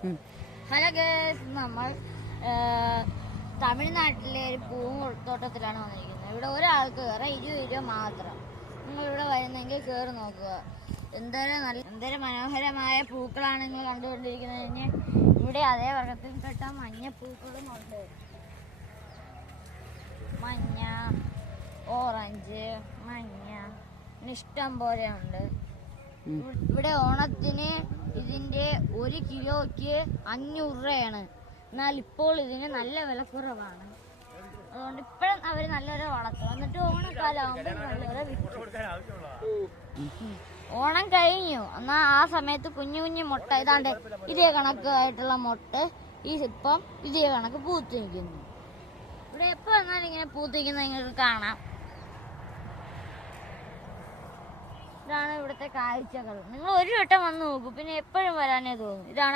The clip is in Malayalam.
ഹലോ ഗൈസ്, നമ്മൾ തമിഴ്നാട്ടിലെ ഒരു പൂന്തോട്ടത്തിലാണ് വന്നിരിക്കുന്നത്. ഇവിടെ ഒരാൾക്ക് കയറാം, 20 രൂപ മാത്രം. നിങ്ങൾ ഇവിടെ വരുന്നെങ്കിൽ കയറി നോക്കുക. എന്തോരം മനോഹരമായ പൂക്കളാണ് നിങ്ങൾ കണ്ടുകൊണ്ടിരിക്കുന്നത്. ഇവിടെ അതേ വർഗത്തിൽപ്പെട്ട മഞ്ഞ പൂക്കളും ഉണ്ട്. മഞ്ഞ, ഓറഞ്ച്, മഞ്ഞ ഇഷ്ടം പോലെ ഉണ്ട്. ഇവിടെ ഓണത്തിന് ഇതിന്റെ 1 കിലോയ്ക്ക് 500 രൂപയാണ്. എന്നാൽ ഇപ്പോൾ ഇതിന് നല്ല വിലക്കുറവാണ്. അതുകൊണ്ട് ഇപ്പോഴും അവര് നല്ലവരെ വളർത്തും. എന്നിട്ട് ഓണക്കാലാവുമ്പോൾ നല്ലവരെ വിൽക്കും. ഓണം കഴിഞ്ഞു എന്നാൽ ആ സമയത്ത് കുഞ്ഞു കുഞ്ഞു മുട്ട ഇതാണ്ട് ഇതേ കണക്കായിട്ടുള്ള മുട്ട ഇപ്പം ഇതേ കണക്ക് പൂത്ത് നിൽക്കുന്നു. ഇവിടെ എപ്പോ വന്നാലും ഇങ്ങനെ പൂത്ത് നിൽക്കുന്നത് നിങ്ങൾക്ക് കാണാം. ഇതാണ് ഇവിടുത്തെ കാഴ്ചകൾ. നിങ്ങൾ ഒരു വട്ടം വന്ന് നോക്കൂ, പിന്നെ എപ്പോഴും വരാനേ തോന്നും. ഇതാണ്